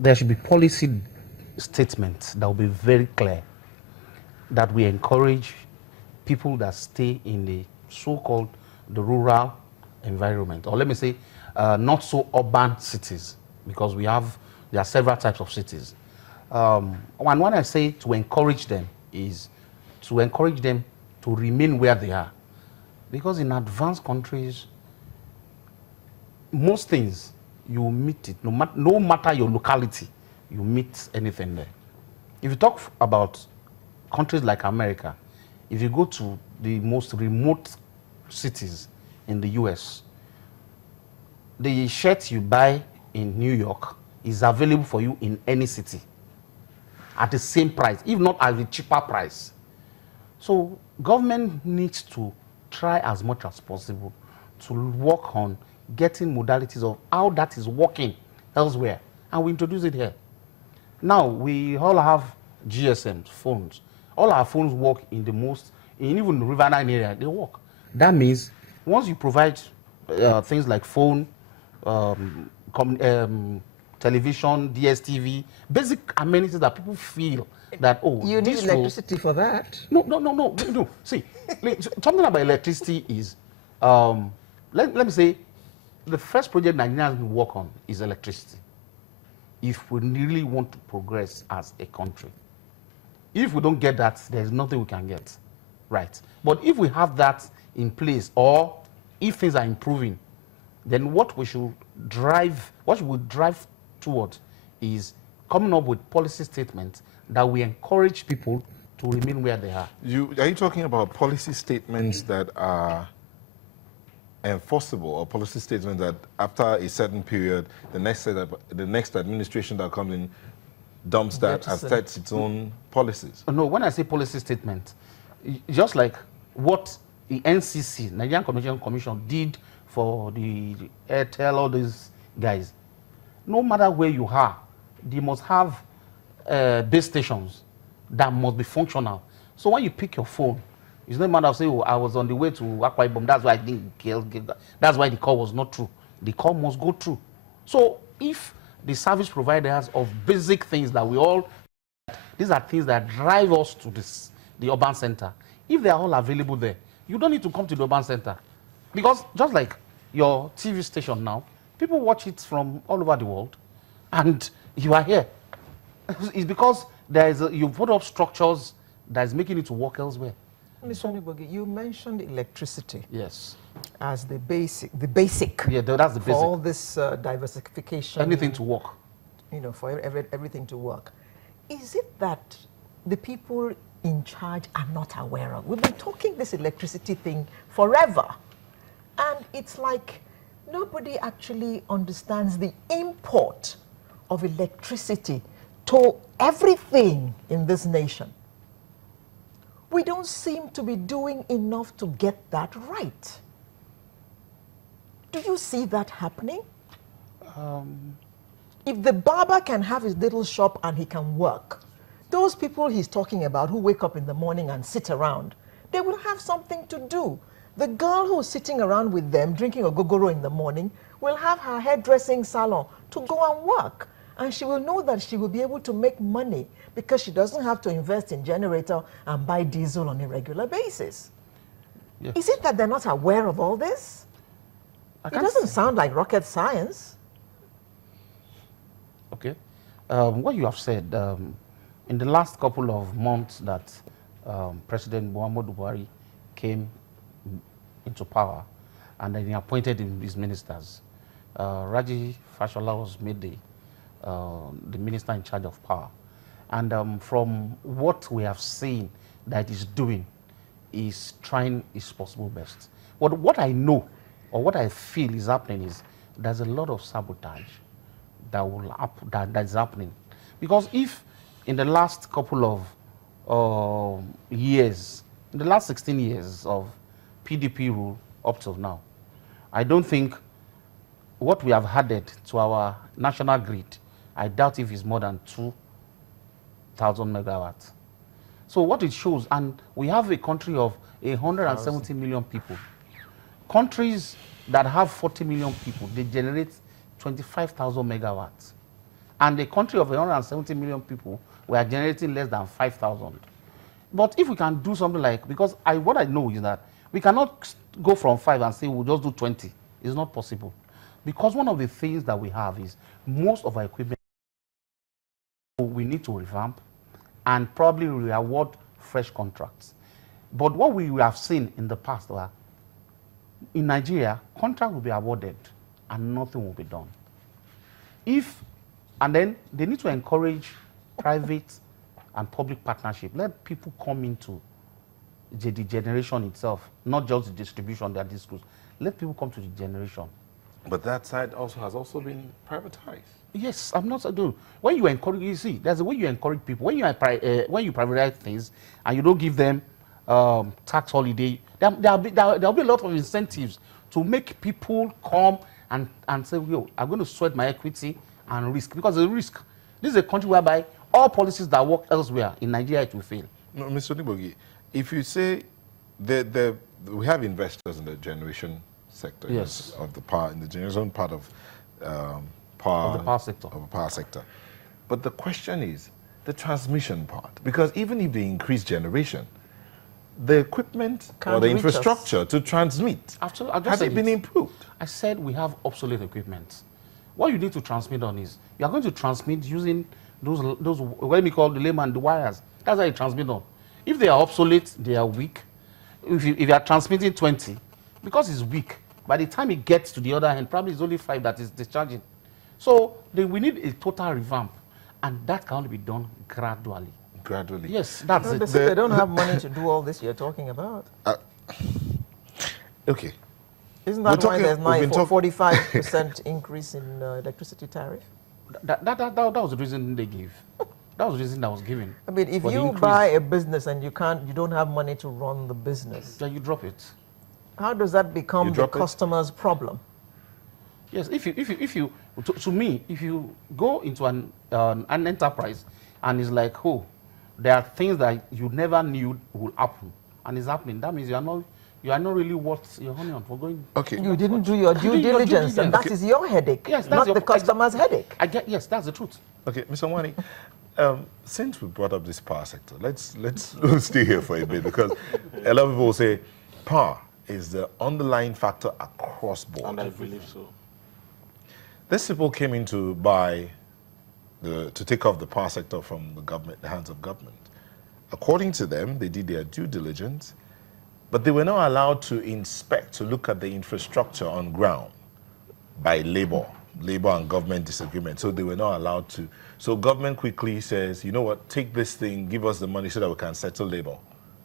there should be policy statements that will be very clear, that we encourage people that stay in the so-called the rural environment, or let me say, not so urban cities, because there are several types of cities. And when I say to encourage them, is to encourage them to remain where they are. Because in advanced countries, most things, you meet it, no matter your locality, you meet anything there. If you talk about countries like America, if you go to the most remote cities in the US, the shirt you buy in New York is available for you in any city at the same price, if not at a cheaper price. So government needs to try as much as possible to work on getting modalities of how that is working elsewhere, and we introduce it here. Now we all have GSMs, phones. All our phones work in even the riverine area, they work. That means once you provide things like phone, television, DSTV, basic amenities that people feel that, oh, you need electricity for that. No. See, something about electricity is, let me say, the first project Nigerians will work on is electricity. If we really want to progress as a country, if we don't get that, there's nothing we can get, right? But if we have that in place, or if things are improving, then what we should drive towards is coming up with policy statements that we encourage people to remain where they are. Are you talking about policy statements that are enforceable, or policy statements that after a certain period, the next administration that comes in dumps that and sets its own policies? No, when I say policy statement, just like what the NCC, Nigerian Communication Commission, did for the Airtel, all these guys. No matter where you are, they must have base stations that must be functional. So when you pick your phone, it's not a matter of saying, oh, I was on the way to Akwa Ibom, that's why I didn't get, that's why the call was not true. The call must go through. So if the service providers of basic things that we all, these are things that drive us to the urban center, if they are all available there, you don't need to come to the urban center. Because just like your TV station now, people watch it from all over the world, and you are here. It's because you put up structures that is making it to work elsewhere. Mr. Onibogi, you mentioned electricity. Yes. As the basic. Yeah, that's the basic. For all this diversification. Anything to work. You know, for everything to work. Is it that the people in charge are not aware of? We've been talking this electricity thing forever. And it's like nobody actually understands the import of electricity to everything in this nation. We don't seem to be doing enough to get that right. Do you see that happening? If the barber can have his little shop and he can work, those people he's talking about who wake up in the morning and sit around, they will have something to do. The girl who's sitting around with them drinking a gogoro in the morning will have her hairdressing salon to go and work. And she will know that she will be able to make money because she doesn't have to invest in generator and buy diesel on a regular basis. Yeah. Is it that they're not aware of all this? It doesn't sound like rocket science. Okay. What you have said, in the last couple of months that President Muhammadu Buhari came into power, and then he appointed his ministers, Raji Fashola was made the minister in charge of power. And from what we have seen that he's doing, is trying his possible best. What I know, or what I feel is happening, is there's a lot of sabotage that is happening. Because if in the last couple of years, in the last 16 years of PDP rule up till now, I don't think what we have added to our national grid, I doubt if it's more than 2,000 megawatts. So what it shows, and we have a country of 170 million people. Countries that have 40 million people, they generate 25,000 megawatts. And a country of 170 million people, we are generating less than 5,000. But if we can do something like, because what I know is that we cannot go from 5 and say we'll just do 20. It's not possible. Because one of the things that we have is most of our equipment we need to revamp and probably reward fresh contracts. But what we have seen in the past, in Nigeria, contract will be awarded and nothing will be done. And then they need to encourage private and public partnership. Let people come into the generation itself, not just the distribution that this goes. Let people come to the generation. But that side has also been privatized. Yes, I'm not doing. When you encourage, you see, there's a way you encourage people. When you privatize things and you don't give them tax holiday, there'll be a lot of incentives to make people come and say, yo, I'm going to sweat my equity and risk, because the risk. This is a country whereby all policies that work elsewhere in Nigeria it will fail. No, Mr. Onibogi, if you say we have investors in the generation sector, yes, of the power, in the generation part of the power sector. But the question is the transmission part, because even if they increase generation, the equipment or the infrastructure to transmit, has it been improved? I said we have obsolete equipment. What you need to transmit on is, you are going to transmit using those what we call the layman, the wires. That's how you transmit on. If they are obsolete, they are weak. If you are transmitting 20, because it's weak, by the time it gets to the other end, probably it's only 5 that is discharging. So we need a total revamp, and that can only be done gradually. Gradually? Yes, that's it. They don't have money to do all this you're talking about. Okay. Isn't that why there's now a 45% increase in electricity tariff? That was the reason they gave. That was the reason that was given. I mean, if you buy a business and you don't have money to run the business, then you drop it. How does that become the customer's problem? Yes, to me, if you go into an enterprise and it's like, oh, there are things that you never knew would happen, and it's happening, that means you are not really worth your honey on for going. Okay. You didn't do your due diligence, and that is your headache, yes, not the customer's headache. Yes, that's the truth. Okay, Mr. Wani, since we brought up this power sector, let's stay here for a bit, because a lot of people will say power is the underlying factor across board. And I believe so. These people came in to take off the power sector from the hands of government. According to them, they did their due diligence, but they were not allowed to inspect, to look at the infrastructure on ground by labor and government disagreement. So they were not allowed to. So government quickly says, you know what, take this thing, give us the money so that we can settle labor.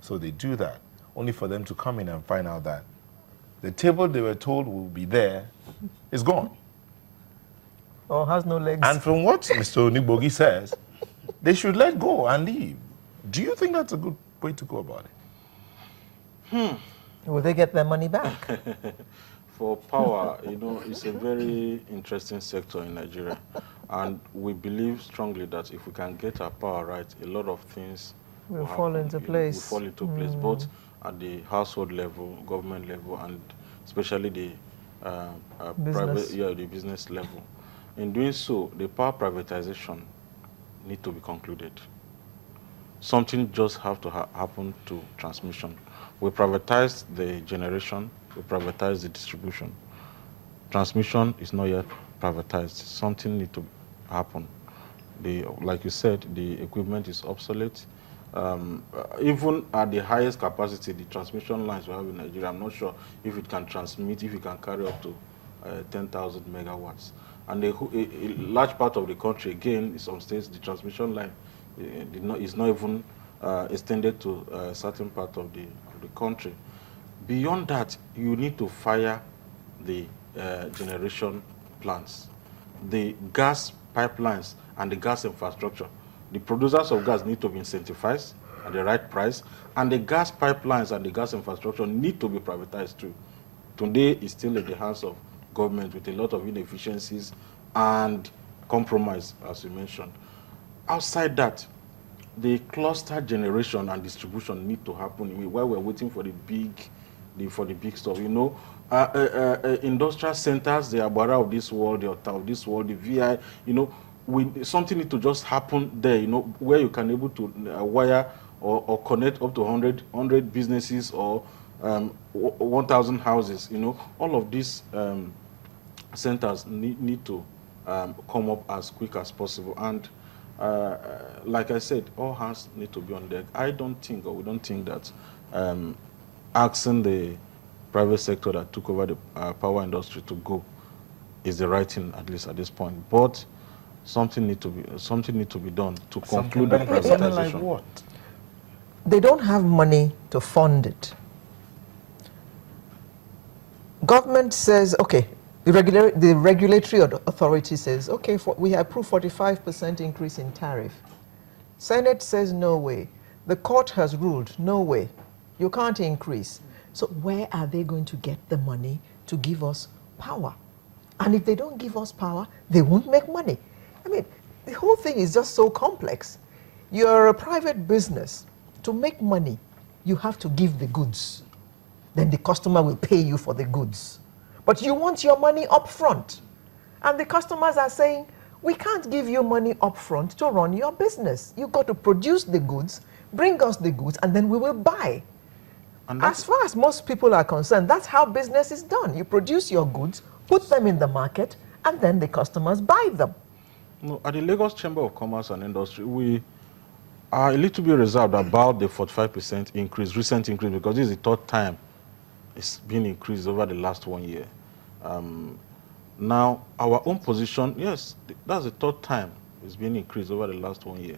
So they do that, only for them to come in and find out that the table they were told will be there is gone. Or has no legs. And from what Mr. Onibogi says, they should let go and leave. Do you think that's a good way to go about it? Will they get their money back? For power, it's a very interesting sector in Nigeria. And we believe strongly that if we can get our power right, a lot of things will fall into place. Will fall into place, both at the household level, government level, and especially the the business level. In doing so, the power privatization need to be concluded. Something just have to happen to transmission. We privatized the generation, we privatized the distribution. Transmission is not yet privatized. Something need to happen. Like you said, the equipment is obsolete. Even at the highest capacity, the transmission lines we have in Nigeria, I'm not sure if it can transmit, if it can carry up to 10,000 megawatts. And a large part of the country, again, in some states, the transmission line is not even extended to a certain part of the country. Beyond that, you need to fire the generation plants, the gas pipelines, and the gas infrastructure. The producers of gas need to be incentivized at the right price, and the gas pipelines and the gas infrastructure need to be privatized too. Today, it's still in the hands of government with a lot of inefficiencies and compromise, as you mentioned. Outside that, the cluster generation and distribution need to happen while we're waiting for the big stuff. Industrial centers, the Abara of this world, the Ota of this world, the VI, something need to just happen there, you know, where you can able to wire or connect up to 100 businesses or 1,000 houses, you know. All of these centers need to come up as quick as possible. And like I said, all hands need to be on deck. I don't think, or we don't think that asking the private sector that took over the power industry to go is the right thing, at least at this point. But something need to be done to conclude the privatization. Like what? They don't have money to fund it. Government says, okay, the regulatory authority says, okay, we approve 45% increase in tariff. Senate says, no way. The court has ruled, no way. You can't increase. So where are they going to get the money to give us power? And if they don't give us power, they won't make money. I mean, the whole thing is just so complex. You're a private business. To make money, you have to give the goods. Then the customer will pay you for the goods. But you want your money up front. And the customers are saying, we can't give you money up front to run your business. You've got to produce the goods, bring us the goods, and then we will buy. As far as most people are concerned, that's how business is done. You produce your goods, put them in the market, and then the customers buy them. No, at the Lagos Chamber of Commerce and Industry, we are a little bit reserved about the 45% increase, recent increase, because this is the third time it's been increased over the last 1 year. Now, our own position, yes, that's the third time it's been increased over the last 1 year.